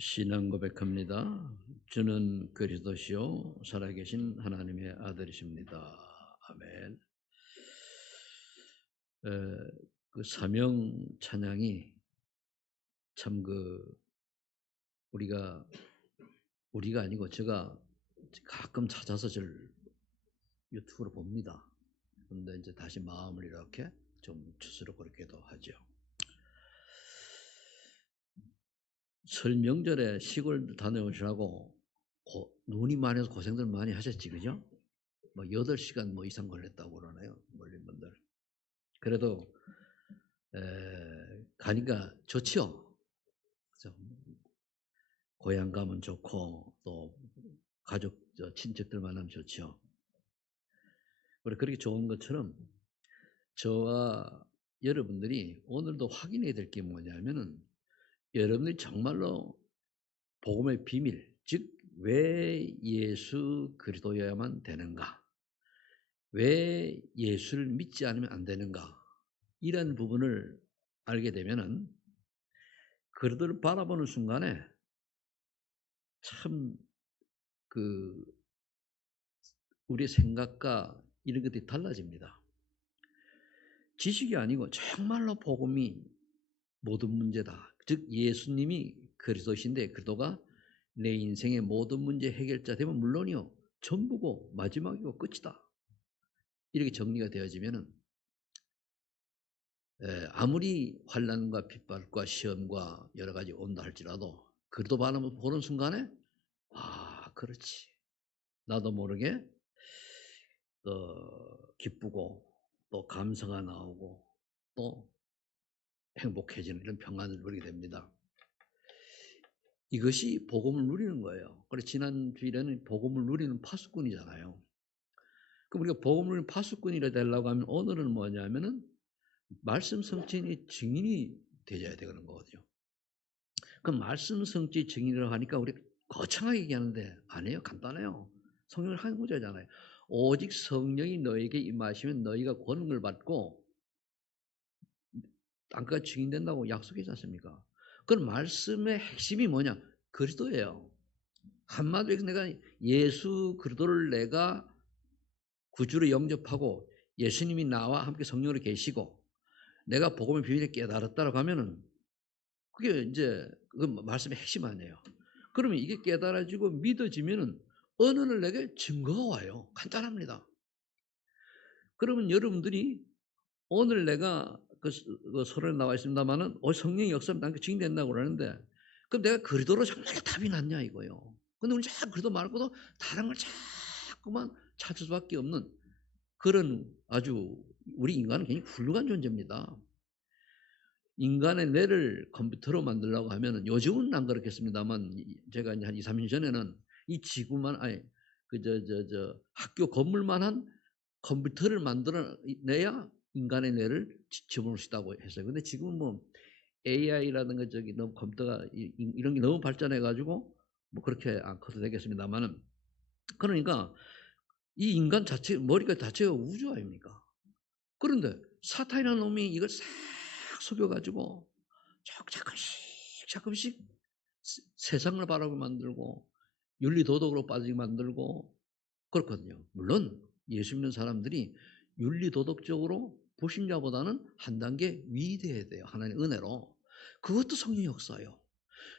신앙 고백합니다. 주는 그리스도시요 살아계신 하나님의 아들이십니다. 아멘. 에, 그 사명 찬양이 참 우리가 아니고 제가 가끔 찾아서 절 유튜브로 봅니다. 그런데 이제 다시 마음을 이렇게 좀 스스로 그렇게도 하죠. 설 명절에 시골 다녀오시라고 눈이 많이 와서 고생들 많이 하셨지, 그죠? 뭐 8시간 뭐 이상 걸렸다고 그러네요, 멀린 분들. 그래도 가니까 좋죠. 그죠? 고향 가면 좋고 또 가족 친척들 만나면 좋죠. 그렇게 좋은 것처럼 저와 여러분들이 오늘도 확인해야 될 게 뭐냐면은 여러분들이 정말로 복음의 비밀, 즉 왜 예수 그리스도여야만 되는가? 왜 예수를 믿지 않으면 안 되는가? 이런 부분을 알게 되면은 그들을 바라보는 순간에 참 그 우리의 생각과 이런 것들이 달라집니다. 지식이 아니고 정말로 복음이 모든 문제다. 즉 예수님이 그리스도신데 그리스도가 내 인생의 모든 문제 해결자 되면 물론이요 전부고 마지막이고 끝이다. 이렇게 정리가 되어지면은 아무리 환난과 핍박과 시험과 여러 가지 온다 할지라도 그리스도 바라보는 보는 순간에 아 그렇지. 나도 모르게 기쁘고 또 감사가 나오고 또 행복해지는 이런 평안을 누리게 됩니다. 이것이 복음을 누리는 거예요. 그래서 지난 주일에는 복음을 누리는 파수꾼이잖아요. 그럼 우리가 복음을 누리는 파수꾼이라 되려고 하면 오늘은 뭐냐면은 말씀 성취의 증인이 되어야 되는 거거든요. 그럼 말씀 성취의 증인이라고 하니까 우리 거창하게 얘기하는데 아니에요. 간단해요. 성경을 한 구절이잖아요. 오직 성령이 너에게 임하시면 너희가 권능을 받고 땅까지 증인된다고 약속했지 않습니까? 그럼 말씀의 핵심이 뭐냐? 그리스도예요. 한마디로 내가 예수 그리스도를 내가 구주로 영접하고 예수님이 나와 함께 성령으로 계시고 내가 복음의 비밀을 깨달았다라고 하면은 그게 이제 그 말씀의 핵심 아니에요. 그러면 이게 깨달아지고 믿어지면은 어느 날 내게 증거가 와요. 간단합니다. 그러면 여러분들이 오늘 내가 그 서론에 나와 있습니다만은 성령의 역사는 나한테 증인된다고 그러는데 그럼 내가 그리스도로 정말 답이 났냐 이거예요. 근데 우리 자꾸 그리스도 말고도 다른 걸 자꾸만 찾을 수밖에 없는 그런 아주 우리 인간은 굉장히 훌륭한 존재입니다. 인간의 뇌를 컴퓨터로 만들려고 하면은 요즘은 안 그렇겠습니다만 제가 이제 한 2-3년 전에는 이 지구만 아니 학교 건물만한 컴퓨터를 만들어 내야 인간의 뇌를 집어넣을 수 있다고 했어요. 근데 지금은 뭐 AI라든가 너무 컴퓨터가 이런 게 너무 발전해 가지고 뭐 그렇게 안 커도 되겠습니다만은 그러니까 이 인간 자체 머리가 자체가 우주 아닙니까? 그런데 사탄이라는 놈이 이걸 싹 속여 가지고 조금씩 세상을 바라보게 만들고 윤리 도덕으로 빠지게 만들고 그렇거든요. 물론 예수 믿는 사람들이 윤리 도덕적으로 불신자보다는 한 단계 위돼야 돼요. 하나님의 은혜로. 그것도 성령 역사예요.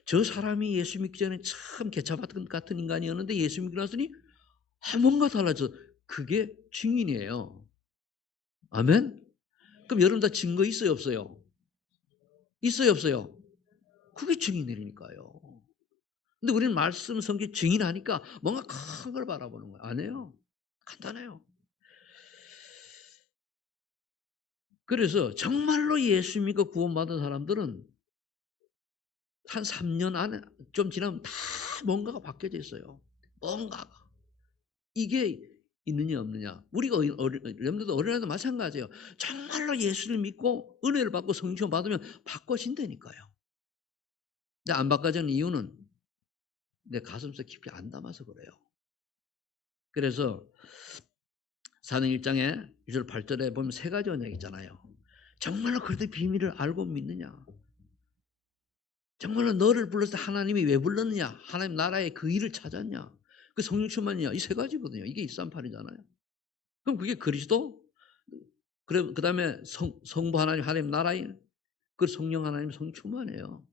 저 사람이 예수 믿기 전에 참 개차밭 같은 인간이었는데 예수 믿고 나서니 뭔가 달라져. 그게 증인이에요. 아멘? 그럼 여러분 다 증거 있어요, 없어요? 있어요, 없어요? 그게 증인이라니까요. 근데 우리는 말씀, 성경 증인하니까 뭔가 큰 걸 바라보는 거예요. 아니에요. 간단해요. 그래서 정말로 예수 믿고 구원받은 사람들은 한 3년 안에 좀 지나면 다 뭔가가 바뀌어져 있어요. 뭔가가. 이게 있느냐 없느냐. 우리가 여러분들도 어린아이도 마찬가지예요. 정말로 예수를 믿고 은혜를 받고 성령 받으면 바꿔진다니까요. 근데 안 바꿔지는 이유는 내 가슴속에 깊이 안 담아서 그래요. 그래서 사도행 1장에 1절 8절에 보면 세 가지 언약이 있잖아요. 정말로 그들의 비밀을 알고 믿느냐. 정말로 너를 불렀을 때 하나님이 왜 불렀느냐? 하나님 나라의 그 일을 찾았냐? 그 성령 충만이냐? 이 세 가지거든요. 이게 138이잖아요. 그럼 그게 그리스도? 그래 그다음에 성부 하나님 하나님 나라인 그 성령 하나님 성령 충만이에요.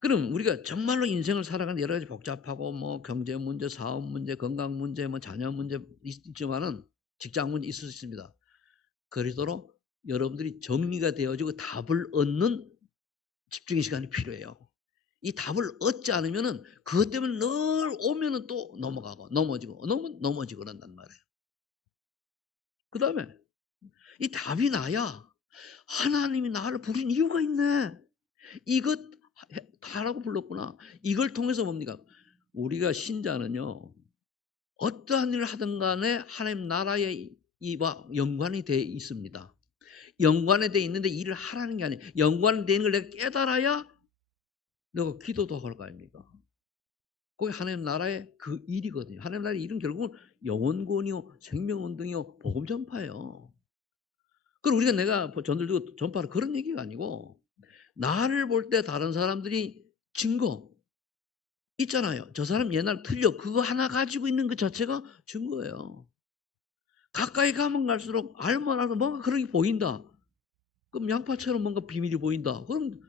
그럼 우리가 정말로 인생을 살아가는 여러 가지 복잡하고 뭐 경제 문제, 사업 문제, 건강 문제, 뭐 자녀 문제 있지만은 직장 문제 있을 수 있습니다. 그리스도로 여러분들이 정리가 되어지고 답을 얻는 집중의 시간이 필요해요. 이 답을 얻지 않으면은 그것 때문에 늘 오면은 또 넘어가고 넘어지고 넘어지고 그런단 말이에요. 그다음에 이 답이 나야 하나님이 나를 부른 이유가 있네. 이것 하라고 불렀구나. 이걸 통해서 뭡니까? 우리가 신자는요. 어떠한 일을 하든 간에 하나님 나라의 이와 연관이 되어 있습니다. 연관이 되어 있는데 일을 하라는 게 아니에요. 연관이 되어 있는 걸 내가 깨달아야 내가 기도도 할 거 아닙니까? 그게 하나님 나라의 그 일이거든요. 하나님 나라의 일은 결국은 영혼구원이요, 생명운동이요, 복음 전파예요. 그리고 우리가 내가 전들도 전파를 그런 얘기가 아니고 나를 볼 때 다른 사람들이 증거 있잖아요. 저 사람 옛날 틀려. 그거 하나 가지고 있는 것 자체가 증거예요. 가까이 가면 갈수록 알면 알면 뭔가 그런 게 보인다. 그럼 양파처럼 뭔가 비밀이 보인다. 그럼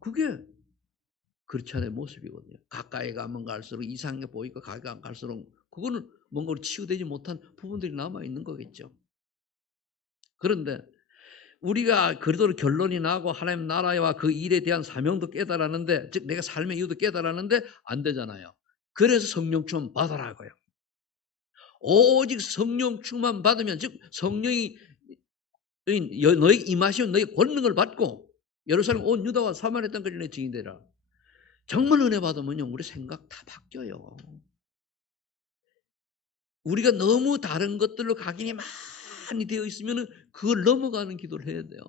그게 그렇지 않은 모습이거든요. 가까이 가면 갈수록 이상해 보이고 가까이 가면 갈수록 그거는 뭔가 치유되지 못한 부분들이 남아 있는 거겠죠. 그런데 우리가 그래도 결론이 나고 하나님 나라와 그 일에 대한 사명도 깨달았는데 즉 내가 삶의 이유도 깨달았는데 안 되잖아요. 그래서 성령 충만 받아라고요. 오직 성령 충만 받으면 즉 성령이 너에게 임하시면 너희 권능을 받고 예루살렘 온 유다와 사마리아 땅까지 내 증인 되라. 정말 은혜 받으면요 우리 생각 다 바뀌어요. 우리가 너무 다른 것들로 각인이 많이 되어 있으면은 그걸 넘어가는 기도를 해야 돼요.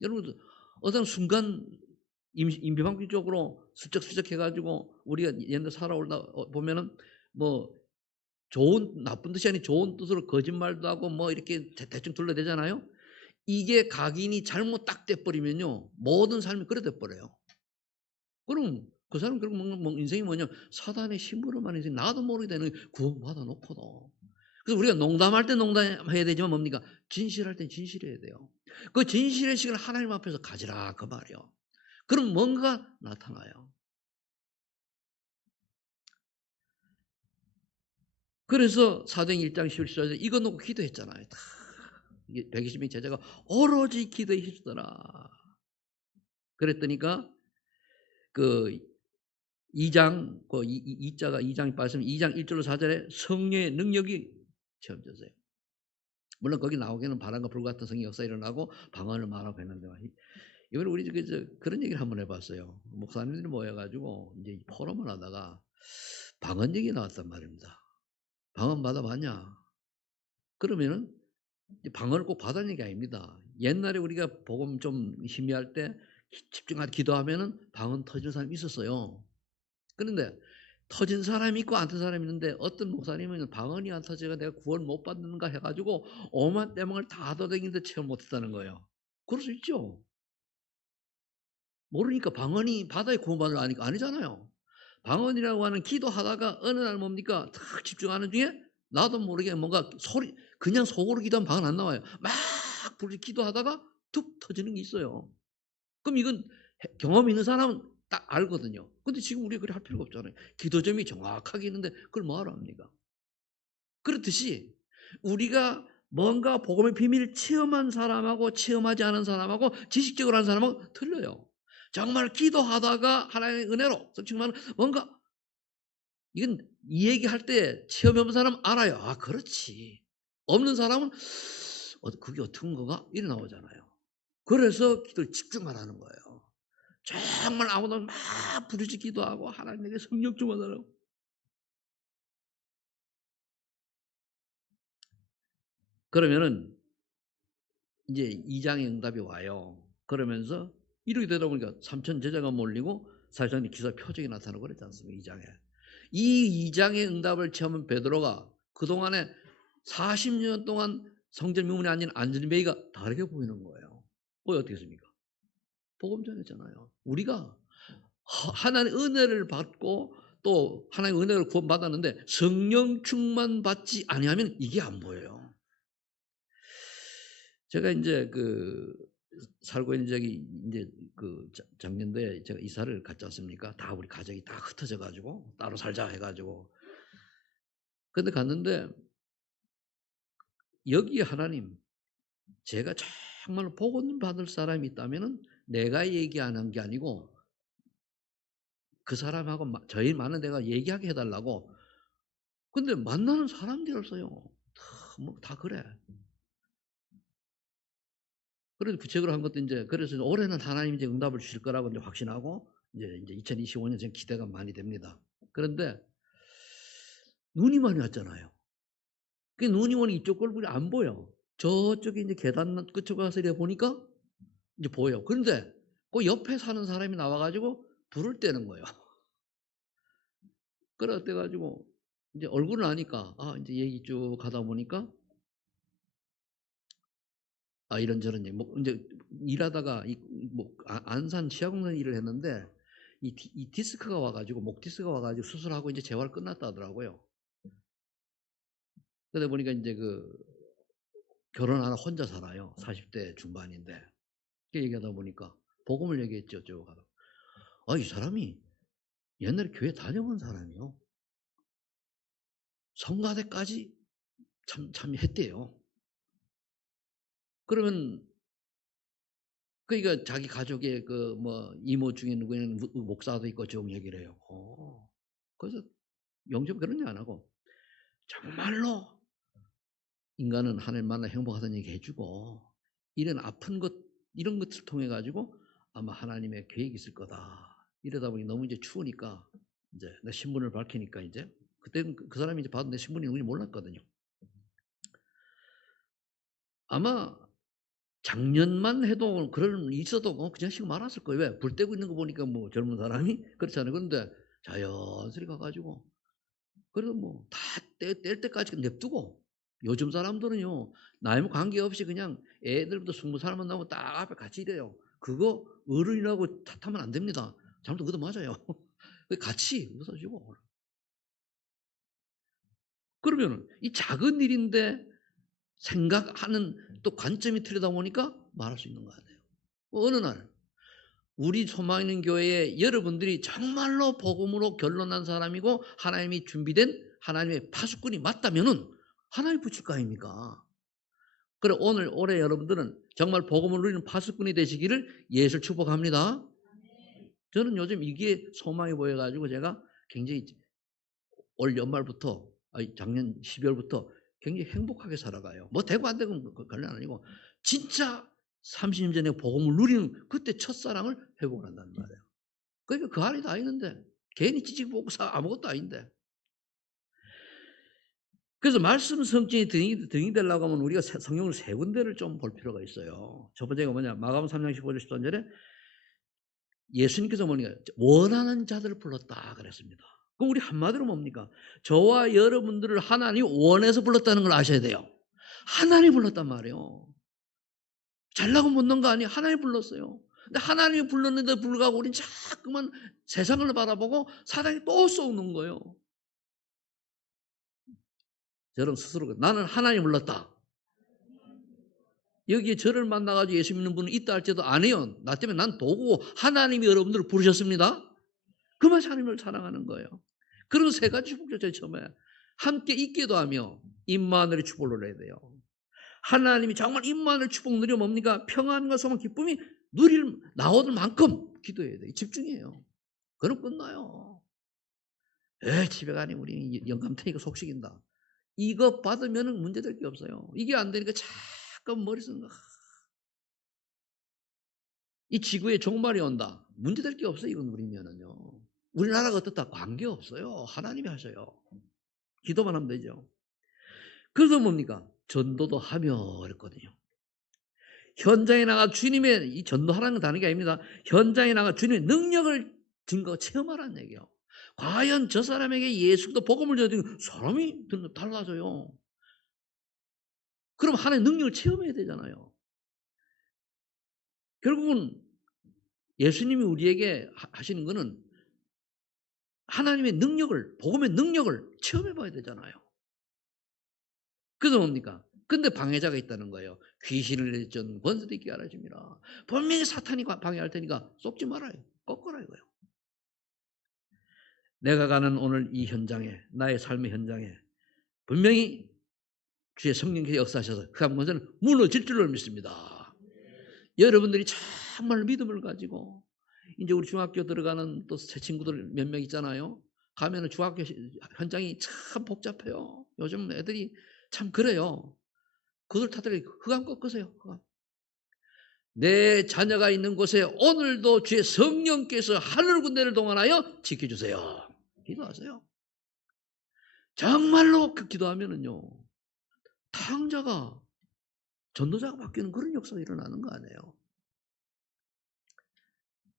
여러분 어떤 순간 임비방비 쪽으로 슬쩍슬쩍 해가지고 우리가 옛날 살아올다 보면은 뭐 좋은 나쁜 뜻이 아닌 좋은 뜻으로 거짓말도 하고 뭐 이렇게 대충 둘러대잖아요. 이게 각인이 잘못 딱 돼버리면요 모든 삶이 그래 돼버려요. 그럼 그 사람 결국 뭐 인생이 뭐냐 사단의 힘으로만 인생 나도 모르게 되는 구원받아 놓고도 그래서 우리가 농담할 때 농담해야 되지만 뭡니까 진실할 때 진실해야 돼요. 그 진실의 시간을 하나님 앞에서 가지라 그 말이요. 그럼 뭔가 나타나요. 그래서 사도행 1장 11절에 이거 놓고 기도했잖아요. 다 120명 제자가 오로지 기도했더라. 그랬더니까 그 2장 그 2자가 2장이 빠지면 2장 1절로 4절에 성령의 능력이 체험되세요. 물론 거기 나오기는 바람과 불 같은 성의 역사 일어나고 방언을 말하고 했는데 이번에 우리 그런 얘기를 한번 해봤어요. 목사님들이 모여가지고 이제 포럼을 하다가 방언 얘기 나왔단 말입니다. 방언 받아봤냐? 그러면은 방언을 꼭 받은 얘기 아닙니다. 옛날에 우리가 복음 좀 희미할 때 집중하게 기도하면은 방언 터지는 사람이 있었어요. 그런데 터진 사람이 있고 안 터진 사람이 있는데 어떤 목사님은 방언이 안 터져가 내가 구원 못 받는가 해가지고 오만 떼멍을 다 더댕기는데 체험 못했다는 거예요. 그럴 수 있죠. 모르니까 방언이 받아야 구원받을 아니까 아니잖아요. 방언이라고 하는 기도하다가 어느 날 뭡니까 탁 집중하는 중에 나도 모르게 뭔가 소리 그냥 속으로 기도하면 방언 안 나와요. 막 부르짖 기도하다가 툭 터지는 게 있어요. 그럼 이건 경험 있는 사람은 딱 알거든요. 근데 지금 우리가 그렇게 할 필요가 없잖아요. 기도점이 정확하게 있는데 그걸 뭐하러 합니까? 그렇듯이 우리가 뭔가 복음의 비밀을 체험한 사람하고 체험하지 않은 사람하고 지식적으로 하는 사람하고 틀려요. 정말 기도하다가 하나님의 은혜로 성취만 뭔가 이건 이 얘기할 때 체험해 본 사람 알아요. 아 그렇지. 없는 사람은 그게 어떤 거가? 이래 나오잖아요. 그래서 기도를 집중하라는 거예요. 정말 아무도 막 부르짖 기도하고 하나님에게 성령 좀 받으라고. 그러면은 이제 2장의 응답이 와요. 그러면서 이렇게 되다 보니까 3천 제자가 몰리고 사실상 기사 표적이 나타나고 그랬지 않습니까? 2장에. 이 2장의 응답을 체험한 베드로가 그동안에 40년 동안 성전 명문이 아닌 안전베이가 다르게 보이는 거예요. 어떻게 했습니까? 복음 전했잖아요. 우리가 하나님의 은혜를 받고 또 하나님의 은혜를 구원받았는데 성령 충만 받지 아니하면 이게 안 보여요. 제가 인제 살고 있는 저기 인제 작년도에 제가 이사를 갔지 않습니까? 다 우리 가족이 다 흩어져 가지고 따로 살자 해 가지고. 근데 갔는데 여기에 하나님 제가 정말 복음 받을 사람이 있다면은 내가 얘기하는 게 아니고 그 사람하고 저희 많은 데가 얘기하게 해 달라고. 근데 만나는 사람들이었어요. 다 그래. 그래서 구체적으로 한 것도 인제 그래서 올해는 하나님이 이제 응답을 주실 거라고 인제 확신하고 인제 2025년 지금 기대가 많이 됩니다. 그런데 눈이 많이 왔잖아요. 그 눈이 오니 이쪽 얼굴이 안 보여. 저쪽에 인제 계단 끝에 가서 이래 보니까 이제 보여요. 그런데 그 옆에 사는 사람이 나와 가지고 불을 떼는 거예요. 그래 떼 가지고 인제 얼굴을 아니까 인제 얘기 쭉 하다 보니까 이런저런 얘기 인제 일하다가 안산 치아공사 일을 했는데 이 디스크가 와 가지고 목 디스크가 와 가지고 수술하고 인제 재활 끝났다 하더라고요. 그러다 보니까 인제 결혼 안 하고 혼자 살아요. 40대 중반인데. 그 얘기하다 보니까 복음을 얘기했죠 쭉 하다가. 이 사람이 옛날에 교회 다녀본 사람이요. 성가대까지 참여했대요. 그러면 그러니까 자기 가족의 이모 중에 누구는 목사도 있고 좀 얘기를 해요. 그래서 영접 그런 얘기 안 하고 정말로 인간은 하나님 만나 행복하다는 얘기 해 주고 이런 아픈 것 이런 것들을 통해 가지고 아마 하나님의 계획이 있을 거다. 이러다 보니 너무 이제 추우니까 인제 내 신분을 밝히니까 인제 그때는 그 사람이 이제 받은 내 신분이 누군지 몰랐거든요. 아마 작년만 해도 그런 일이 있어도 그냥 쉬고 말았을 거예요. 왜? 불 떼고 있는 거 보니까 뭐 젊은 사람이 그렇잖아요. 그런데 자연스레 가 가지고 그래도 다 뗄 때까지 냅두고 요즘 사람들은요. 나이 관계없이 그냥 애들부터 20 살만 나오면 딱 앞에 같이 이래요. 그거 어른이라고 탓하면 안 됩니다. 잘못하면 그것도 맞아요. 그 같이 웃어 주고. 그러면은 이 작은 일인데 생각하는 또 관점이 틀리다 보니까 말할 수 있는 거 아니에요. 어느 날 우리 소망 있는 교회에 여러분들이 정말로 복음으로 결론난 사람이고 하나님이 준비된 하나님의 파수꾼이 맞다면은 하나님 붙일 거 아닙니까? 그래 올해 여러분들은 정말 복음을 누리는 파수꾼이 되시기를 예수를 축복합니다. 저는 요즘 이게 소망이 보여 가지고 제가 굉장히 올 연말부터 작년 12월부터 굉장히 행복하게 살아가요. 뭐 되고 안 되고 관련 아니고 진짜 30년 전에 복음을 누리는 그때 첫사랑을 회복을 한다는 말이에요. 그러니까 그 안에 다 있는데 괜히 찌직 먹고 아무것도 아닌데. 그래서 말씀 성취에 등이 되려고 하면 우리가 성경을 세 군데를 좀 볼 필요가 있어요. 첫 번째가 뭐냐? 마가복음 3장 15절 13절에 예수님께서 뭐니까 원하는 자들을 불렀다 그랬습니다. 그럼 우리 한마디로 뭡니까? 저와 여러분들을 하나님이 원해서 불렀다는 걸 아셔야 돼요. 하나님이 불렀단 말이에요. 잘나고 못난 거 아니에요. 하나님이 불렀어요. 근데 하나님이 불렀는데 불구하고 우리는 자꾸만 세상을 바라보고 사단이 또 쏘는 거예요. 저는 스스로 나는 하나님 불렀다. 여기에 저를 만나가지고 예수 믿는 분은 있다 할지도 아니요. 나 때문에 난 도구고 하나님이 여러분들을 부르셨습니다. 그만 하나님을 사랑하는 거예요. 그리고 세 가지 축복을 제일 처음에 함께 있기도 하며 임마누엘의 축복을 누려야 돼요. 하나님이 정말 임마누엘 축복 누리면 뭡니까? 평안과 소망, 기쁨이 나오는 만큼 기도해야 돼요. 집중해요. 그럼 끝나요. 집에 가니 우리 영감탱이가 속식인다. 이거 받으면 문제될 게 없어요. 이게 안 되니까 자꾸 머릿속에 이 지구에 종말이 온다. 문제될 게 없어요. 이건 누리면은요. 우리나라가 어떻다? 관계없어요. 하나님이 하셔요. 기도만 하면 되죠. 그래서 뭡니까? 전도도 하며 그랬거든요. 현장에 나가 주님의 이 전도하라는 건 다른 게 아닙니다. 현장에 나가 주님의 능력을 체험하라는 얘기예요. 과연 저 사람에게 예수도 복음을 전하는 사람이 달라져요. 그럼 하나님의 능력을 체험해야 되잖아요. 결국은 예수님이 우리에게 하시는 거는 하나님의 능력을, 복음의 능력을 체험해 봐야 되잖아요. 그래서 뭡니까? 근데 방해자가 있다는 거예요. 귀신을 내쫓은 권세도 있게 하라 주니라. 분명히 사탄이 방해할 테니까 속지 말아요. 꺾어라 이거예요. 내가 가는 오늘 이 현장에, 나의 삶의 현장에 분명히 주의 성령께서 역사하셔서 흑암 권세는 무너질 줄로 믿습니다. 여러분들이 정말 믿음을 가지고 이제 우리 중학교 들어가는 또 새 친구들 몇 명 있잖아요. 가면은 중학교 현장이 참 복잡해요. 요즘 애들이 참 그래요. 그걸 다들 흑암 꺾으세요. 흑암. 내 자녀가 있는 곳에 오늘도 주의 성령께서 하늘 군대를 동원하여 지켜주세요. 기도하세요. 정말로 그 기도하면은요, 탕자가 전도자가 바뀌는 그런 역사가 일어나는 거 아니에요.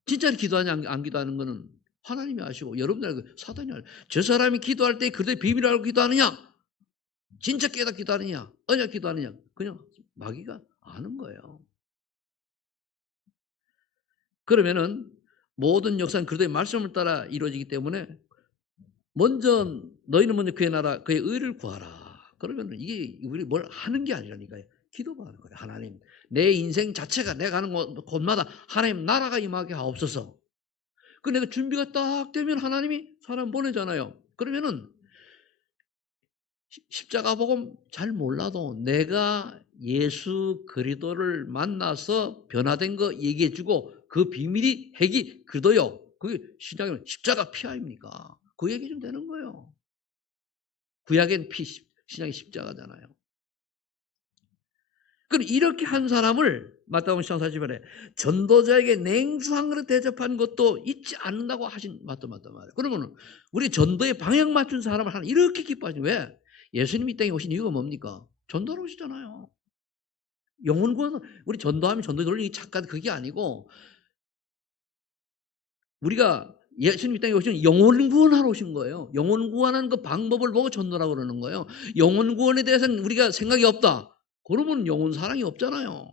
진짜로 기도하냐 안 기도하는 거는 하나님이 아시고 여러분들 알고 사단이 알고. 저 사람이 기도할 때 그들의 비밀을 알고 기도하느냐, 진짜 깨닫 기도하느냐, 언약 기도하느냐, 그냥 마귀가 아는 거예요. 그러면은 모든 역사는 그들의 말씀을 따라 이루어지기 때문에 먼저 너희는 먼저 그의 나라 그의 의를 구하라. 그러면 이게 우리 뭘 하는 게 아니라니까요. 기도하는 거예요. 하나님, 내 인생 자체가 내가 가는 곳마다 하나님 나라가 임하게 하옵소서. 그 내가 준비가 딱 되면 하나님이 사람 보내잖아요. 그러면은 십자가 복음 잘 몰라도 내가 예수 그리스도를 만나서 변화된 거 얘기해 주고 그 비밀이 핵이 그리스도요. 그게 신약은 십자가 피 아닙니까? 그 얘기 좀 되는 거예요. 구약엔 피, 신약이 십자가잖아요. 그럼 이렇게 한 사람을 마태복음 10장 40절에 전도자에게 냉수한 그릇 대접한 것도 잊지 않는다고 하신 맞다 말이에요. 그러면 우리 전도에 방향 맞춘 사람을 하나 이렇게 기뻐하지. 왜? 예수님이 이 땅에 오신 이유가 뭡니까? 전도하러 오시잖아요. 영혼 구원, 우리 전도하면 전도 돌리기 착각 그게 아니고 우리가 예수님 이 땅에 오신 영혼 구원하러 오신 거예요. 영혼 구원하는 그 방법을 보고 전도라고 그러는 거예요. 영혼 구원에 대해서는 우리가 생각이 없다. 그러면 영혼 사랑이 없잖아요.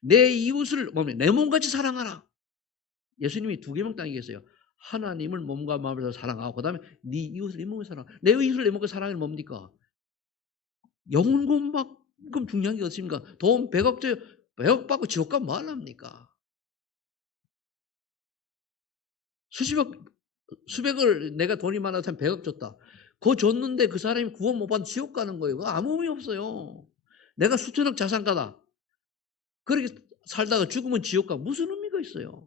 내 이웃을 내 몸같이 사랑하라. 예수님이 두 계명 땅에 계세요. 하나님을 몸과 마음으로 사랑하고 그다음에 네 이웃을 내 몸을 사랑. 내 이웃을 내 몸과 사랑하는 뭡니까? 영혼 구원만큼 중요한 게 없습니까? 돈 100억 받고 지옥 가면 뭐 하랍니까? 수백을 내가 돈이 많아서 한 100억 줬다. 그거 줬는데 그 사람이 구원 못 받으면 지옥 가는 거예요. 그거 아무 의미 없어요. 내가 수천억 자산가다. 그렇게 살다가 죽으면 지옥 가. 무슨 의미가 있어요?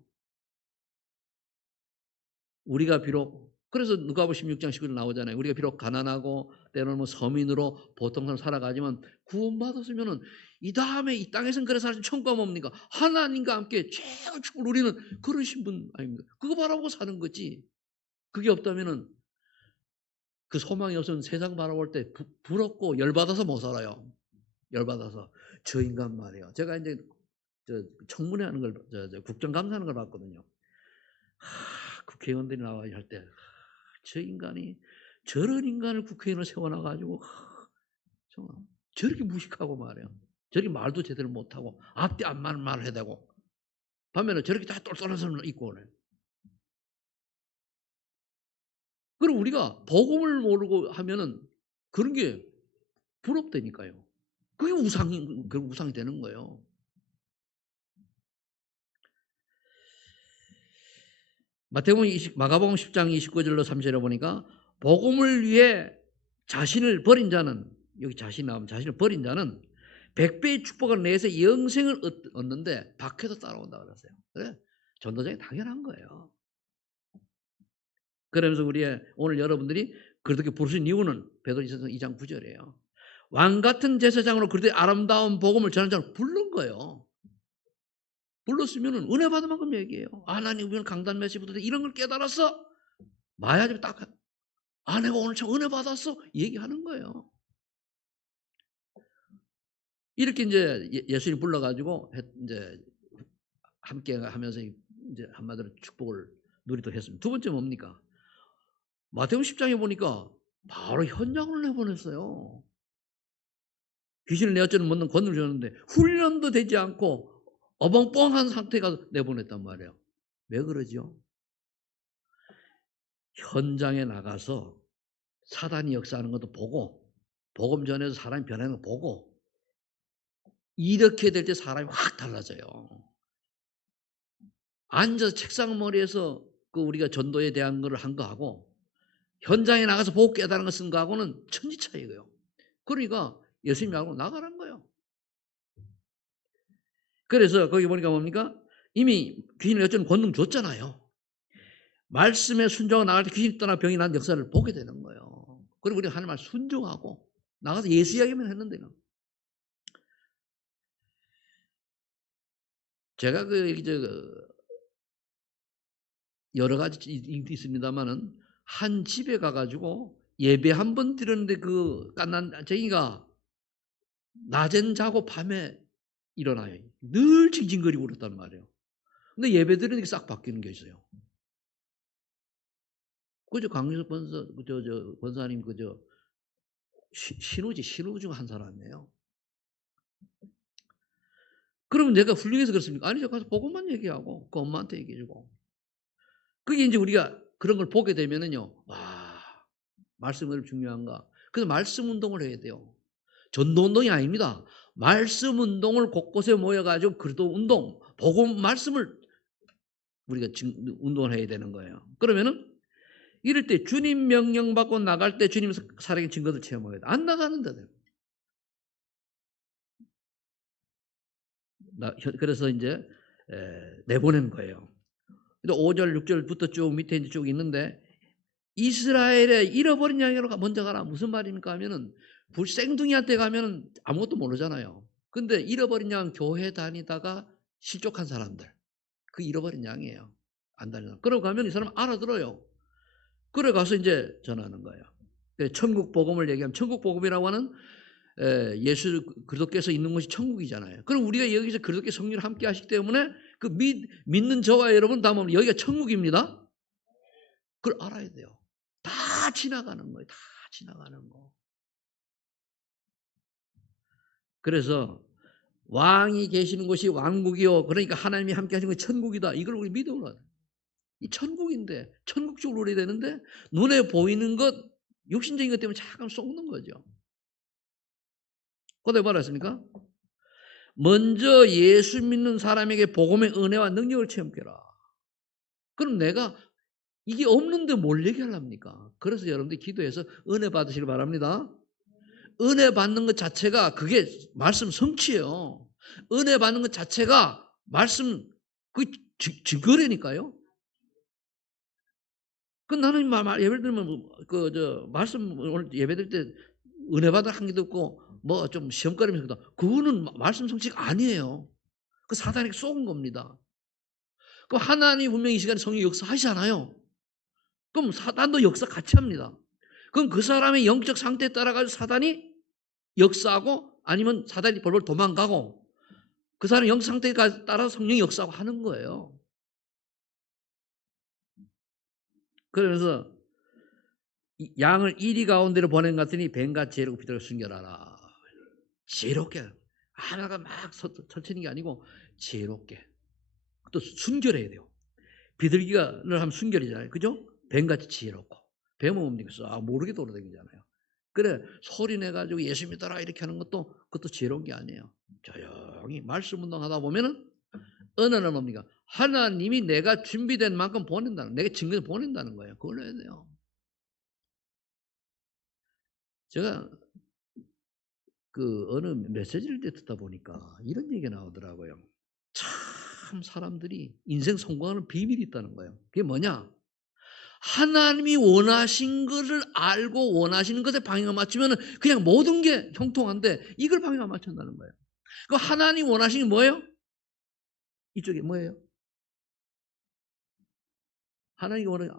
우리가 비록 그래서 누가복음 16장 19절 나오잖아요. 우리가 비록 가난하고 때로는 뭐 서민으로 보통 사람 살아가지만 구원받았으면은 이 다음에 이 땅에서는 그래 살지 천국가 뭡니까? 하나님과 함께 최고 축복을 누리는 그런 신분 아닙니까? 그거 바라보고 사는 거지. 그게 없다면은 그 소망이 없으면 세상 바라볼 때 부럽고 열받아서 못 살아요. 열받아서 저 인간 말이에요. 제가 이제 청문회 하는 걸 국정감사하는 걸 봤거든요. 국회의원들이 나와 할 때 저 인간이 저런 인간을 국회의원으로 세워놔가지고 정말 저렇게 무식하고 말이야. 저렇게 말도 제대로 못하고 앞뒤 안 맞는 말을 해야 되고 반면에 저렇게 다 똘똘한 사람을 있고 그래. 그리고 우리가 복음을 모르고 하면은 그런 게 부럽다니까요. 그게 우상이 되는 거예요. 마가복음 10장 29절로 30절에 보니까 복음을 위해 자신을 버린 자는 여기 자신 나오면 자신을 버린 자는 100배의 축복을 내서 영생을 얻는데 박해도 따라온다 그랬어요. 그래 전도자가 당연한 거예요. 그러면서 오늘 여러분들이 그렇게 부르신 이유는 베드로전서 2장 9절이에요. 왕 같은 제사장으로 그들의 아름다운 복음을 전하는 자를 부른 거예요. 불렀으면 은혜 받은 만큼 얘기해요. 하나님 우리는 강단 메시부터 이런 걸 깨달았어. 마야집 딱 내가 오늘 참 은혜 받았어. 얘기하는 거예요. 이렇게 이제 예수님 불러가지고 이제 함께 하면서 이제 한마디로 축복을 누리도록 했습니다. 두 번째 뭡니까? 마태복음 10장에 보니까 바로 현장으로 내보냈어요. 귀신을 내어쫓는 못는 권능을 줬는데 훈련도 되지 않고 어벙뻥한 상태가 내보냈단 말이에요. 왜 그러죠? 현장에 나가서 사단이 역사하는 것도 보고 복음 전해서 사람이 변하는 거 보고 이렇게 될 때 사람이 확 달라져요. 앉아서 책상 머리에서 그 우리가 전도에 대한 거를 한 거하고 현장에 나가서 보고 깨달은 거 쓴 거하고는 천지 차이예요. 그러니까 예수님이 하고 나가라는 거예요. 그래서 거기 보니까 뭡니까? 이미 귀신을 어쩌는 권능 줬잖아요. 말씀에 순종하고 나갈 때 귀신이 떠나 병이 난 역사를 보게 되는 거예요. 그리고 우리가 하나님 말 순종하고 나가서 예수 이야기만 했는데요. 제가 여러 가지 있습니다만은 한 집에 가가지고 예배 한 번 드렸는데 그 깐난쟁이가 낮엔 자고 밤에 일어나요. 늘 징징거리고 그랬단 말이에요. 근데 예배 드리는 게 싹 바뀌는 게 있어요. 그저 강유석 권사, 권사님 신우 중 한 사람이에요. 그러면 내가 훌륭해서 그렇습니까? 아니죠. 가서 복음만 얘기하고 그 엄마한테 얘기해주고. 그게 이제 우리가 그런 걸 보게 되면은요. 와, 말씀이 얼마나 중요한가. 그래서 말씀 운동을 해야 돼요. 전도 운동이 아닙니다. 말씀 운동을 곳곳에 모여가지고 그래도 운동, 복음 말씀을 우리가 운동을 해야 되는 거예요. 그러면은 이럴 때 주님 명령 받고 나갈 때 주님 살아계 증거들 체험하게 돼. 안 나가는데. 그래서 이제 내보낸 거예요. 5절, 6절부터 쭉 밑에 이제 쭉 있는데 이스라엘의 잃어버린 양으로 먼저 가라. 무슨 말입니까 하면은 생둥이한테 가면은 아무것도 모르잖아요. 근데 잃어버린 양 교회 다니다가 실족한 사람들. 그 잃어버린 양이에요. 안 다니는. 그러고 가면 이 사람 알아들어요. 그래 가서 이제 전하는 거예요. 천국 복음을 얘기하면 천국 복음이라고 하는 예수 그리스도께서 있는 곳이 천국이잖아요. 그럼 우리가 여기서 그리스도께 성령을 함께 하시기 때문에 그 믿는 저와 여러분 다 보면 여기가 천국입니다. 그걸 알아야 돼요. 다 지나가는 거예요. 다 지나가는 거. 그래서 왕이 계시는 곳이 왕국이요. 그러니까 하나님이 함께 하시는 것이 천국이다. 이걸 우리 믿어야 돼. 이 천국인데 천국 쪽으로 오래야 되는데 눈에 보이는 것 육신적인 것 때문에 잠깐 속는 거죠. 그때 말했습니까? 먼저 예수 믿는 사람에게 복음의 은혜와 능력을 체험해라. 그럼 내가 이게 없는데 뭘 얘기하랍니까? 그래서 여러분들이 기도해서 은혜 받으시길 바랍니다. 은혜 받는 것 자체가 그게 말씀 성취예요. 은혜 받는 것 자체가 말씀 그 증거라니까요. 그 나는 예배 들면 말씀 오늘 예배 들 때 은혜 받을 한 개도 없고 뭐 좀 시험거리면서 그거는 말씀 성취가 아니에요. 그 사단에게 쏘은 겁니다. 그럼 하나님이 분명히 이 시간에 성령 역사하시잖아요. 그럼 사단도 역사 같이 합니다. 그럼 그 사람의 영적 상태에 따라 가지고 사단이 역사하고 아니면 사단이 벌벌 도망가고 그 사람의 영적 상태에 따라 성령이 역사하고 하는 거예요. 그러면서 양을 이리 가운데로 보낸 것 같으니 뱀과 지혜롭고 비둘기를 숨겨라라. 지혜롭게 하나가 막 설치는 게 아니고 지혜롭게 또 순결해야 돼요. 비둘기를 하면 순결이잖아요. 그죠? 뱀같이 지혜롭고 뱀은 뭡니까? 모르게 돌아다니잖아요. 그래 소리 내가지고 예수 믿어라 이렇게 하는 것도 그것도 지혜로운 게 아니에요. 조용히 말씀 운동하다 보면은 어느 날 뭡니까? 하나님이 내가 준비된 만큼 보낸다는, 내가 증거를 보낸다는 거예요. 그걸 해야 돼요. 제가 그 어느 메시지를 듣다 보니까 이런 얘기가 나오더라고요. 참 사람들이 인생 성공하는 비밀이 있다는 거예요. 그게 뭐냐? 하나님이 원하신 것을 알고 원하시는 것에 방향을 맞추면 그냥 모든 게 형통한데 이걸 방향을 맞춘다는 거예요. 그 하나님 원하시는 게 뭐예요? 이쪽에 뭐예요? 하나님이 원하는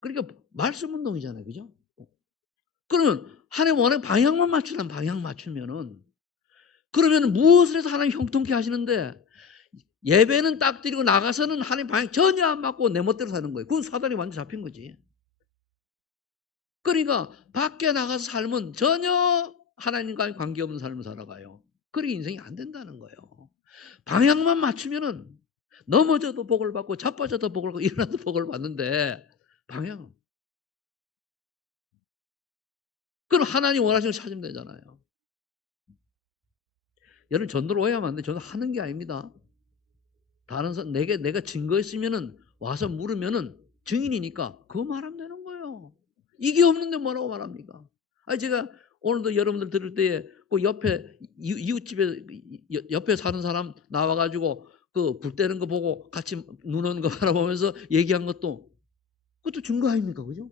그러니까 말씀 운동이잖아요. 그죠? 그러면 하나님 원하는 방향만 맞추면 방향 맞추면은 그러면 무엇을 해서 하나님 형통케 하시는데 예배는 딱 드리고 나가서는 하나님 방향 전혀 안 맞고 내 멋대로 사는 거예요. 그건 사단이 완전 잡힌 거지. 그러니까 밖에 나가서 살면 전혀 하나님과의 관계없는 삶을 살아가요. 그러게 인생이 안 된다는 거예요. 방향만 맞추면은 넘어져도 복을 받고 자빠져도 복을 받고 일어나도 복을 받는데 방향. 그럼 하나님 원하시는 걸 찾으면 되잖아요. 여러분 전도를 오해하면 안 돼. 저는 하는 게 아닙니다. 다른 사람 내가 증거 있으면은 와서 물으면은 증인이니까 그거 말하면 되는 거예요. 이게 없는데 뭐라고 말합니까? 아니 제가 오늘도 여러분들 들을 때에 그 옆에 이웃집에 옆에 사는 사람 나와 가지고 그 불 때는 거 보고 같이 눈 오는 거 바라보면서 얘기한 것도 그것도 증거 아닙니까? 그죠?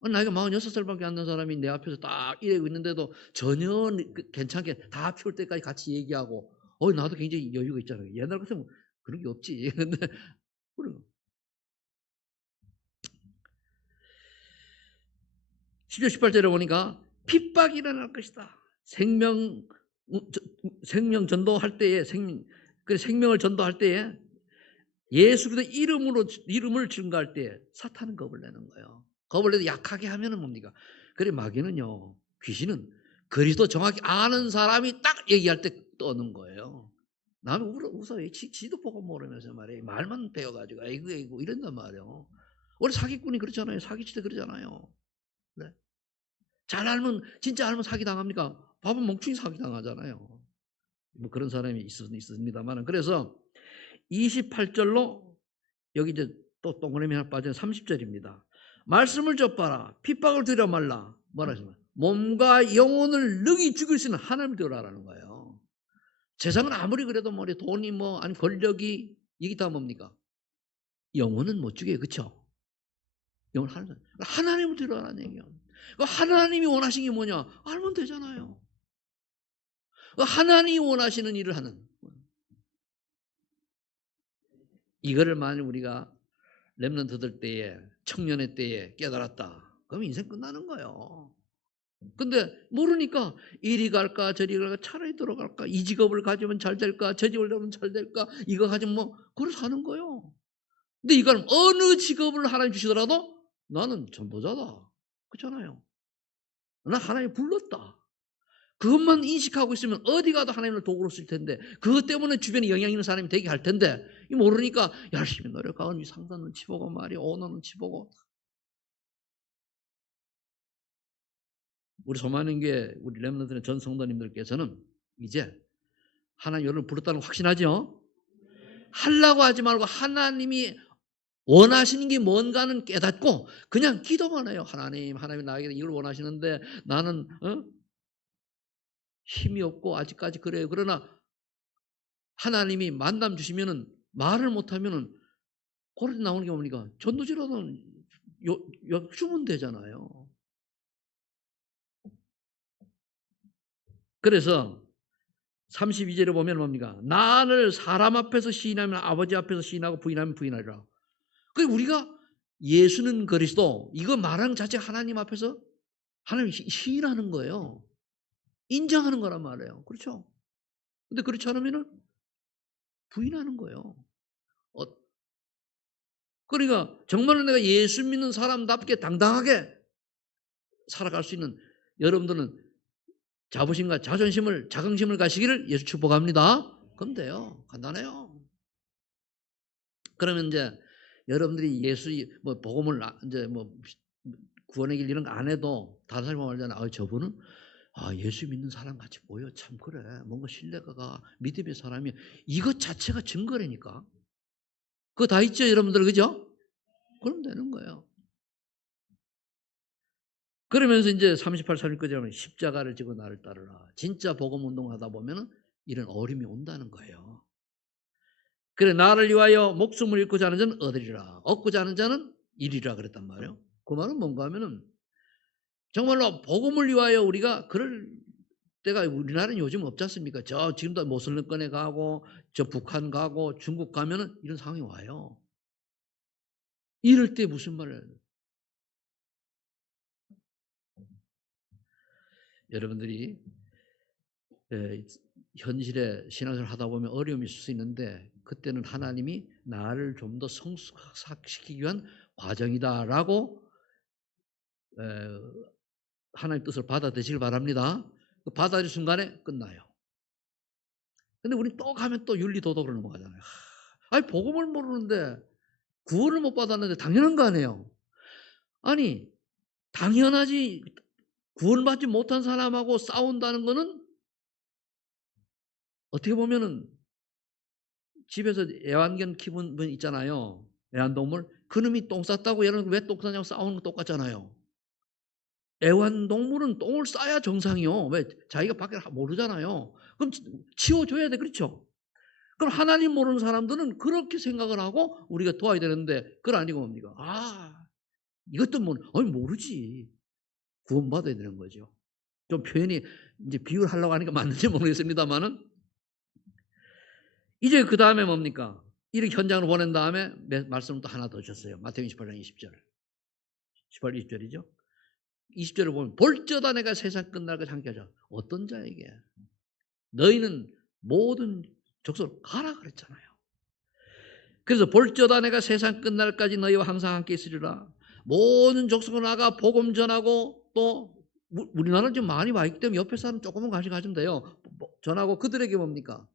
나이가 46살밖에 안 된 사람이 내 앞에서 딱 이러고 있는데도 전혀 괜찮게 다 피울 때까지 같이 얘기하고 나도 굉장히 여유가 있잖아요. 옛날 같으면 그런 게 없지. 근데 그래. 10절 18절에 보니까 핍박이 일어날 것이다. 생명 전도할 때에 생명을 전도할 때에 예수 그리스도 이름을 증거할 때에 사탄은 겁을 내는 거예요. 겁을 내도 약하게 하면은 뭡니까? 그래 마귀는요. 귀신은 그리스도 정확히 아는 사람이 딱 얘기할 때 떠는 거예요. 나는 웃어요. 지도 보고 모르면서 말이에요. 말만 배워가지고 아이고 이런단 말이에요. 우리 사기꾼이 그렇잖아요. 사기칠 때 그러잖아요. 네. 잘 알면 진짜 알면 사기 당합니까? 밥은 멍충이 사기 당하잖아요. 뭐 그런 사람이 있습니다만 그래서 28절로 여기 이제 또 동그라미 하나 빠진 30절입니다. 말씀을 접봐라. 핍박을 들여 말라. 뭐라 하시면 몸과 영혼을 능히 죽일 수 있는 하나님을 들어라라는 거예요. 세상은 아무리 그래도 뭐 돈이 뭐 아니 권력이 이게 다 뭡니까? 영혼은 못 죽여요. 그렇죠? 영혼 하나님을 들어라는 얘기예요. 하나님이 원하시는 게 뭐냐? 알면 되잖아요. 하나님이 원하시는 일을 하는 이거를 만약 우리가 렘넌트들 때에 청년의 때에 깨달았다. 그럼 인생 끝나는 거예요. 근데 모르니까 이리 갈까 저리 갈까 차라리 들어갈까 이 직업을 가지면 잘 될까 저 직업을 가지면 잘 될까 이거 가지면 뭐 그래서 하는 거예요. 근데 이건 어느 직업을 하나님 주시더라도 나는 전도자다. 그렇잖아요. 나 하나님 불렀다. 그것만 인식하고 있으면 어디 가도 하나님을 도구로 쓸 텐데 그것 때문에 주변에 영향 있는 사람이 되게 할 텐데 모르니까 열심히 노력하고 상사 눈치 보고 말이야 오너 눈치 보고 우리 소망인 게 우리 렘넌트는 전 성도님들께서는 이제 하나님 여러분을 부르다는 거 확신하죠? 하려고 하지 말고 하나님이 원하시는 게 뭔가는 깨닫고 그냥 기도만 해요. 하나님 나에게 이걸 원하시는데 나는 힘이 없고 아직까지 그래요. 그러나 하나님이 만남 주시면은 말을 못하면은 그렇게 나오는 게 뭡니까? 전도지로는 주면 되잖아요. 그래서 32절에 보면 뭡니까? 나를 사람 앞에서 시인하면 아버지 앞에서 시인하고 부인하면 부인하리라. 그러니까 우리가 예수는 그리스도 이거 말하는 자체가 하나님 앞에서 하나님 시인하는 거예요. 인정하는 거란 말이에요. 그렇죠? 근데 그렇지 않으면은 부인하는 거예요. 어, 그러니까 정말로 내가 예수 믿는 사람답게 당당하게 살아갈 수 있는 여러분들은 자부심과 자긍심을 가시기를 예수 축복합니다. 그럼 돼요. 간단해요. 그러면 이제 여러분들이 예수 뭐 복음을 이제 뭐 구원의 길 이런 거 안 해도 다른 사람이 말하잖아요. 저분은 예수 믿는 사람 같이 보여. 참 그래. 뭔가 신뢰가 가. 믿음의 사람이 이것 자체가 증거라니까. 그거 다 있죠, 여러분들. 그죠? 그럼 되는 거예요. 그러면서 이제 38, 39절에 보면 십자가를 지고 나를 따르라. 진짜 복음 운동하다 보면은 이런 어려움이 온다는 거예요. 그래 나를 위하여 목숨을 잃고자 하는 자는 얻으리라. 얻고자 하는 자는 이리라 그랬단 말이에요. 그 말은 뭔가 하면은 정말로 복음을 위하여 우리가 그럴 때가 우리나라는 요즘 없지 않습니까? 저 지금도 모슬림권에 가고 저 북한 가고 중국 가면은 이런 상황이 와요. 이럴 때 무슨 말을 여러분들이 현실에 신앙생활을 하다 보면 어려움이 있을 수 있는데 그때는 하나님이 나를 좀 더 성숙시키기 위한 과정이다라고 하나님 뜻을 받아들이시길 바랍니다. 그 받아들일 순간에 끝나요. 근데 우리 또 가면 또 윤리 도덕으로 넘어가잖아요. 아니 복음을 모르는데 구원을 못 받았는데 당연한 거 아니에요. 아니 당연하지. 구원받지 못한 사람하고 싸운다는 거는 어떻게 보면은 집에서 애완견 키우는 분 있잖아요. 애완동물. 그놈이 똥 쌌다고 얘는 왜 똥 싸냐고 싸우는 거 똑같잖아요. 애완동물은 똥을 싸야 정상이요. 왜? 자기가 밖에 모르잖아요. 그럼 치워줘야 돼. 그렇죠? 그럼 하나님 모르는 사람들은 그렇게 생각을 하고 우리가 도와야 되는데 그건 아니고 뭡니까? 이것도 아니 모르지. 구원받아야 되는 거죠. 좀 표현이 이제 비유를 하려고 하니까 맞는지 모르겠습니다만은 이제 그 다음에 뭡니까? 이렇게 현장으로 보낸 다음에 말씀을 또 하나 더 주셨어요. 마태복음 28장 20절. 18, 20절이죠. 20절을 보면 볼지어다 내가 세상 끝날까지 함께하자. 어떤 자에게? 너희는 모든 족속으로 가라 그랬잖아요. 그래서 볼지어다 내가 세상 끝날까지 너희와 항상 함께 있으리라. 모든 족속으로 나가 복음 전하고 또 우리나라는 좀 많이 와 있기 때문에 옆에 사람 조금만 관심 가지면 돼요. 전하고 그들에게 뭡니까?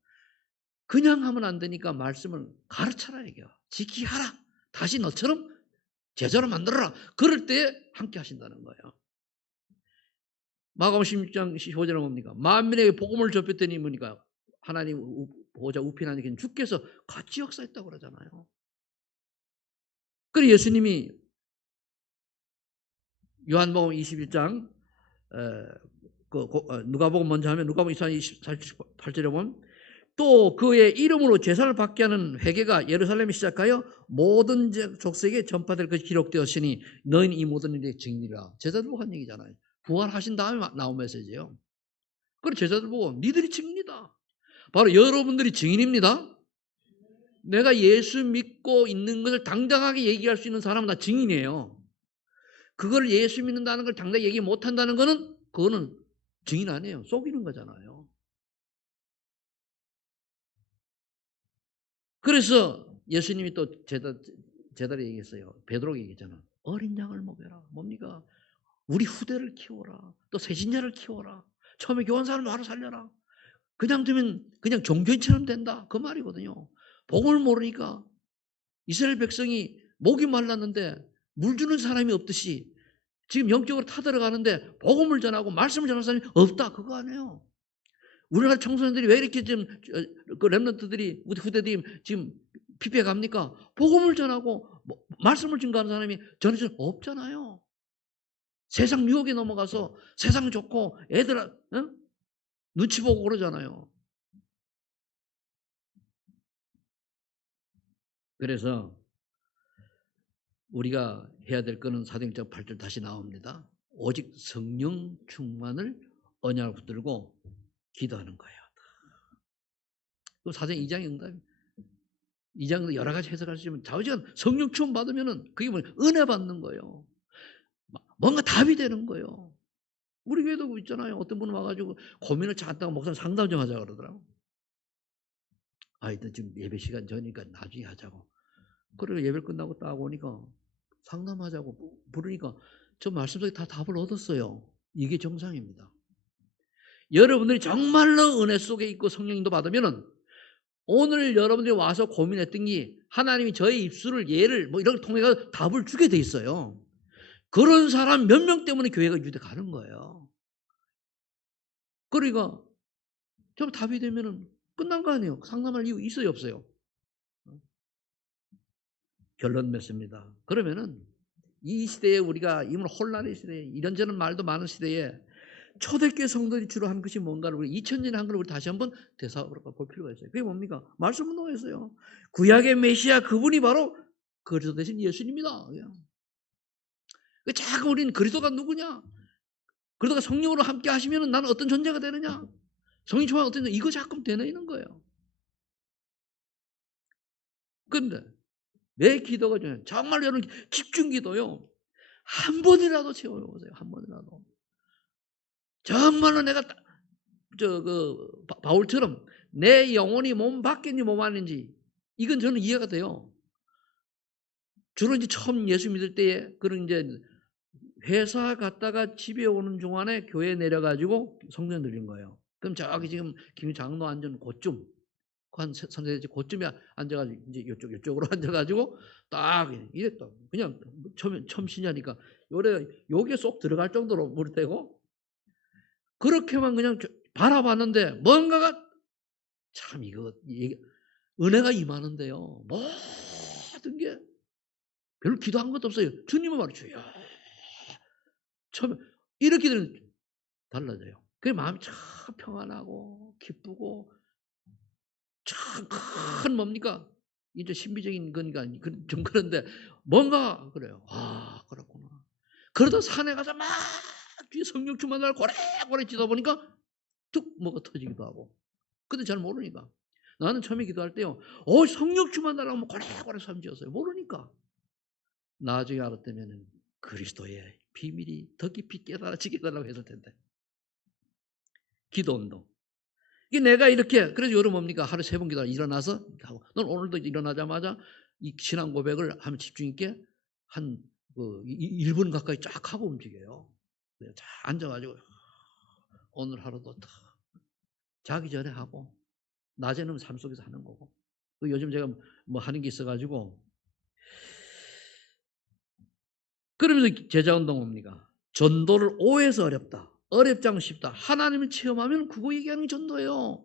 그냥 하면 안 되니까 말씀을 가르쳐라 얘기야. 지키게 하라. 다시 너처럼 제자로 만들어라. 그럴 때 함께 하신다는 거예요. 마가복음 16장 15절은 뭡니까? 만민에게 복음을 전했더니 뭡니까? 하나님 보호자 우편하니 주께서 같이 역사했다고 그러잖아요. 그리고 예수님이 요한복음 21장 누가복음 먼저 하면 누가복음 28절에 보면 또 그의 이름으로 제사를 받게 하는 회개가 예루살렘에 시작하여 모든 족속에게 전파될 것이 기록되었으니 너희는 이 모든 일의 증인이라. 제자들 보고 한 얘기잖아요. 부활하신 다음에 나온 메시지예요. 그리고 제자들 보고 니들이 증인이다. 바로 여러분들이 증인입니다. 내가 예수 믿고 있는 것을 당당하게 얘기할 수 있는 사람은 다 증인이에요. 그걸 예수 믿는다는 걸 당당히 얘기 못한다는 거는 그거는 증인 아니에요. 속이는 거잖아요. 그래서 예수님이 또 제자를 얘기했어요. 베드로에게 얘기했잖아. 어린 양을 먹여라. 뭡니까? 우리 후대를 키워라. 또 새신자를 키워라. 처음에 교환사를 알아 살려라. 그냥 두면 그냥 종교인처럼 된다. 그 말이거든요. 복음을 모르니까 이스라엘 백성이 목이 말랐는데 물 주는 사람이 없듯이 지금 영적으로 타들어가는데 복음을 전하고 말씀을 전하는 사람이 없다. 그거 아니에요. 우리나라 청소년들이 왜 이렇게 지금 그 랩런트들이 우리 후대들이 지금 피폐해 갑니까? 복음을 전하고 말씀을 증거하는 사람이 전혀 없잖아요. 세상 유혹에 넘어가서 세상 좋고 애들 눈치 보고 그러잖아요. 그래서 우리가 해야 될 거는 사도행전 8절 다시 나옵니다. 오직 성령 충만을 언약을 붙들고 기도하는 거예요. 그 사도행 2장의 응답. 2장도 여러 가지 해석할 수 있지만 좌우지간 성령 충만 받으면은 그게 은혜 받는 거예요. 뭔가 답이 되는 거예요. 우리 교회도 있잖아요. 어떤 분은 와가지고 고민을 찾다가 목사님 상담 좀 하자 그러더라고. 일단 지금 예배 시간 전이니까 나중에 하자고. 그리고 예배 끝나고 딱 오니까 상담하자고 부르니까 저 말씀 속에 다 답을 얻었어요. 이게 정상입니다. 여러분들이 정말로 은혜 속에 있고 성령님도 받으면은 오늘 여러분들이 와서 고민했던 게 하나님이 저의 입술을 예를 이런 걸 통해 답을 주게 돼 있어요. 그런 사람 몇 명 때문에 교회가 유대가는 거예요. 그러니까 좀 답이 되면은 끝난 거 아니에요. 상담할 이유 있어요, 없어요? 결론 맺습니다. 그러면은 이 시대에 우리가 이런 혼란의 시대에 이런저런 말도 많은 시대에 초대교회 성도들이 주로 한 것이 뭔가를 우리 2000년에 한 걸 우리 다시 한번 되살아볼 필요가 있어요. 그게 뭡니까? 말씀 운동했어요. 구약의 메시아 그분이 바로 그리스도 대신 예수님이다. 자꾸 우리는 그리스도가 누구냐? 그리스도가 성령으로 함께 하시면 나는 어떤 존재가 되느냐? 성령 충만 어떤 이거 자꾸 되뇌이는 거예요. 그런데 내 기도가 정말 여러분 집중 기도요. 한 번이라도 채워보세요. 한 번이라도. 정말로 내가 바울처럼 내 영혼이 몸 밖인지 몸 안인지 이건 저는 이해가 돼요. 주로 이제 처음 예수 믿을 때에 그런 이제 회사 갔다가 집에 오는 중간에 교회 내려가지고 성전 드린 거예요. 그럼 저기 지금 김장로 앉은 그쯤 한 선생님 그쯤에 앉아가지고 이제 이쪽으로 앉아가지고 딱 이랬다. 그냥 처음 신자니까 요게 쏙 들어갈 정도로 물을 떼고 그렇게만 그냥 바라봤는데 뭔가가 참 이게 은혜가 임하는데요. 모든 게 별로 기도한 것도 없어요. 주님은 말이죠. 주여. 처음에 이렇게 되면 달라져요. 그게 마음이 참 평안하고 기쁘고 참 큰 뭡니까? 이제 신비적인 건가 좀 그런데 뭔가 그래요. 아 그렇구나. 그러다 산에 가서 막 뒤에 성령 충만을 고래고래 지다 보니까 툭 뭐가 터지기도 하고. 근데 잘 모르니까. 나는 처음에 기도할 때요. 성령 충만하라고 뭐 고래고래 섬지었어요. 모르니까. 나중에 알았다면 그리스도의 비밀이 더 깊이 깨달아지게 해달라고 했을 텐데. 기도 운동. 이게 내가 이렇게 그래서 여러분 뭡니까? 하루 3번 기도하고 일어나서 하고 넌 오늘도 일어나자마자 이 신앙 고백을 하면 집중 있게 한 1분 가까이 쫙 하고 움직여요. 쫙 앉아가지고 오늘 하루도 더 자기 전에 하고 낮에는 삶 속에서 하는 거고. 요즘 제가 뭐 하는 게 있어가지고 그러면서 제자운동 뭡니까? 전도를 오해서 어렵다. 어렵지 않고 쉽다. 하나님을 체험하면 그거 얘기하는 게 전도예요.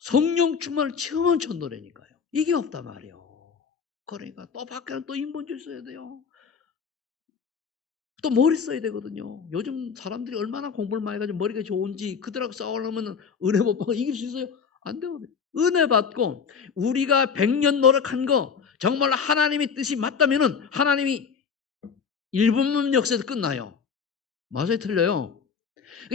성령 충만을 체험한 전도라니까요. 이게 없단 말이에요. 그러니까 또 밖에는 또 인본주의 써야 돼요. 또 머리 써야 되거든요. 요즘 사람들이 얼마나 공부를 많이 해가지고 머리가 좋은지 그들하고 싸우려면 은혜 못 받고 이길 수 있어요? 안 되거든요. 은혜 받고 우리가 100년 노력한 거 정말 하나님의 뜻이 맞다면은 하나님이 1분만 역사에서 끝나요. 맞아요? 틀려요?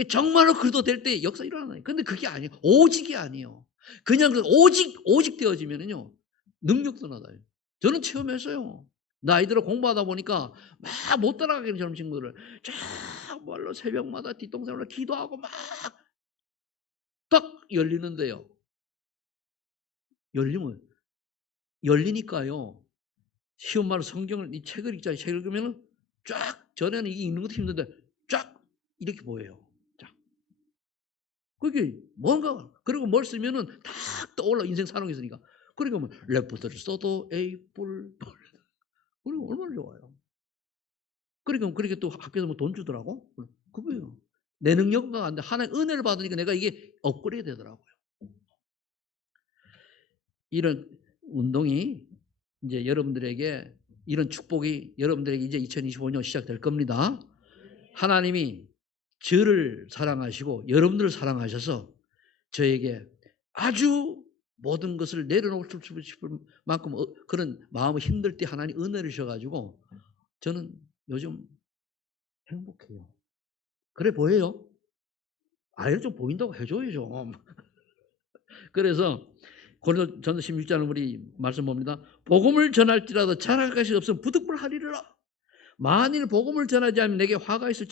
정말로 그래도 될 때 역사 일어나요. 근데 그게 아니에요. 오직이 아니에요. 그냥 오직 되어지면은요 능력도 나아요. 저는 체험했어요. 나이들을 공부하다 보니까 막 못 따라가기는 젊은 친구들을 정말로 새벽마다 뒷동산으로 기도하고 막 딱 열리는데요. 열리니까요. 쉬운 말로 성경을 이 책을 읽자. 책을 읽으면은 쫙 전에는 이게 읽는 것도 힘든데 쫙 이렇게 보여요. 쫙. 그게 뭔가 그리고 뭘 쓰면은 탁 떠올라 인생 사는 게 있으니까. 그러니까 뭐 레프트를 써도 A 뿔 그리고 얼마나 좋아요. 그러니까 그렇게 또 학교에서 뭐 돈 주더라고. 그거예요. 내 능력과 안 돼. 하나의 은혜를 받으니까 내가 이게 업그레이드 되더라고요. 이런 운동이 이제 여러분들에게 이런 축복이 여러분들에게 이제 2025년 시작될 겁니다. 하나님이 저를 사랑하시고 여러분들을 사랑하셔서 저에게 아주 모든 것을 내려놓을 싶을 만큼 그런 마음이 힘들 때 하나님 은혜를 주셔가지고 저는 요즘 행복해요. 그래 보여요? 아예 좀 보인다고 해줘요 좀. 그래서 고린도전서 16장 우리 말씀 봅니다. 복음을 전할지라도 자랑할 것이 없으면 부득불하리라. 만일 복음을 전하지 않으면 내게 화가 있을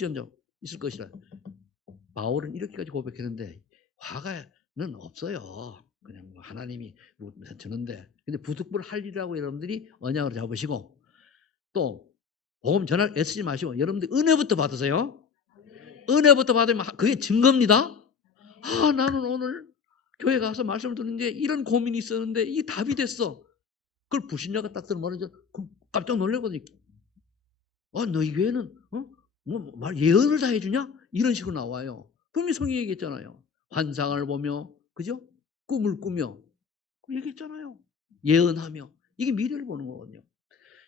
것이라. 바울은 이렇게까지 고백했는데 화가는 없어요. 그냥 하나님이 주는데. 근데 부득불하리라고 여러분들이 언약으로 잡으시고 또 복음 전할 애쓰지 마시고 여러분들 은혜부터 받으세요. 은혜부터 받으면 그게 증거입니다. 나는 오늘 교회 가서 말씀을 듣는데 이런 고민이 있었는데 이 답이 됐어. 그걸 불신자가 딱 들으면 말이죠. 깜짝 놀라거든요. 너희 교회는 예언을 다 해주냐? 이런 식으로 나와요. 분명히 성경이 얘기했잖아요. 환상을 보며 그죠? 꿈을 꾸며 얘기했잖아요. 예언하며 이게 미래를 보는 거거든요.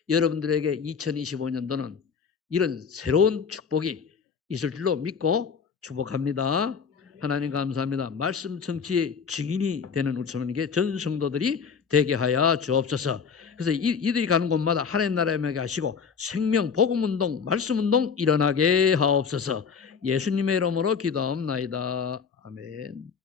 여러분들에게 2025년도는 이런 새로운 축복이 있을 줄로 믿고 축복합니다. 하나님 감사합니다. 말씀 성취의 증인이 되는 우리 성도님께 전 성도들이 되게 하여 주옵소서. 그래서 이들이 가는 곳마다 하나님 나라에 임하게 하시고 생명 복음운동 말씀운동 일어나게 하옵소서. 예수님의 이름으로 기도합나이다. 아멘.